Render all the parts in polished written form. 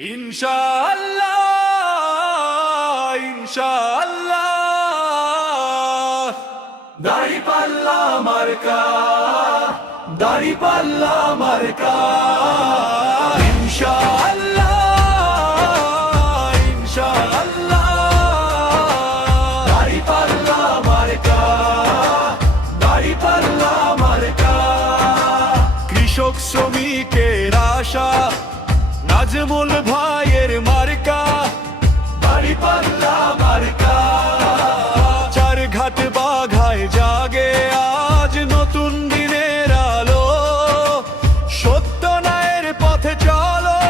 ইনশাআল্লাহ ইনশাআল্লাহ দাড়িপাল্লা মার্কা দাড়িপাল্লা মার্কা ইনশাআল্লাহ ইনশাআল্লাহ দাড়িপাল্লা মার্কা দাড়িপাল্লা মার্কা কৃষক শ্রমিকের আশা নাজমুল ভাইয়ের মার্কা দাড়িপাল্লা মার্কা চারঘাট বাঘায় জাগে আজ নতুন দিনের আলো সত্য ন্যায়ের পথে চলো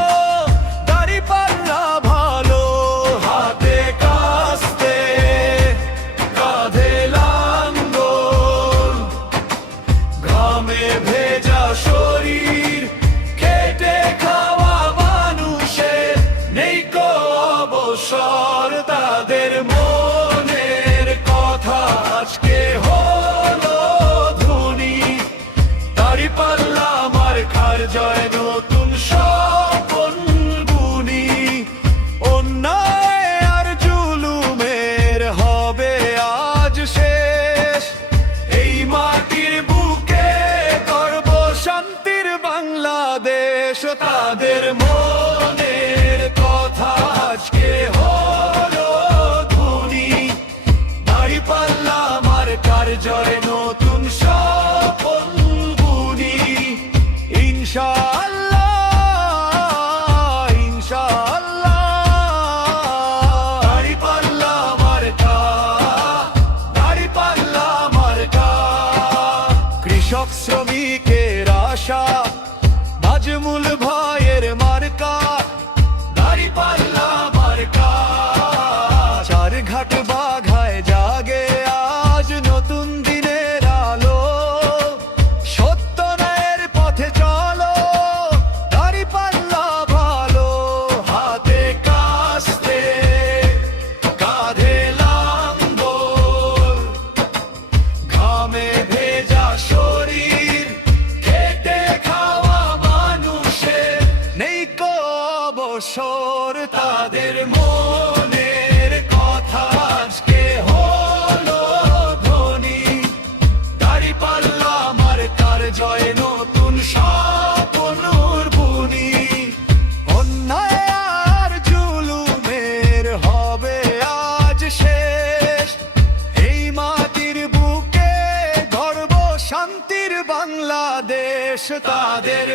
দাড়িপাল্লা ভালো হাতে কাস্তে কাঁধে লাঙ্গল ঘামে ভেজা শরীর খেটে খাওয়া মানুষের নেই কো অবসর তাদের মনের কথা আজকে হলো ধ্বনি দাড়িপাল্লা মার্কার জয় নতুন স্বপন বুনি অন্যায় আর জুলুমের হবে আজ শেষ এই মাটির বুকে গর্ব শান্তির বাংলাদেশ তাদের মনের কথা আজকে হলো ধ্বনি দাড়িপাল্লা মার্কার জয় নতুন স্বপন বুনি ইনশাআল্লাহ ইনশাআল্লাহ দাড়িপাল্লা মার্কা দাড়িপাল্লা মার্কা কৃষক শ্রমিকের আশা নাজমুল ভাইয়ের মার্কা দাড়িপাল্লা মার্কা চারঘাট বাঘায় জাগে আজ নতুন দিনের আলো সত্য ন্যায়ের পথে চলো দাড়িপাল্লা ভালো হাতে কাস্তে কাঁধে লাঙ্গল ঘামে ভেজা শরীর খেটে খাওয়া মানুষের নেই কো অবসর তাদের মনের কথা আজকে হলো ধ্বনি দাড়িপাল্লা মার্কার জয় নতুন স্বপনের বুনি অন্যায় আর জুলুমের হবে আজ শেষ এই মাটির বুকে গর্ব শান্তির বাংলাদেশ তাদের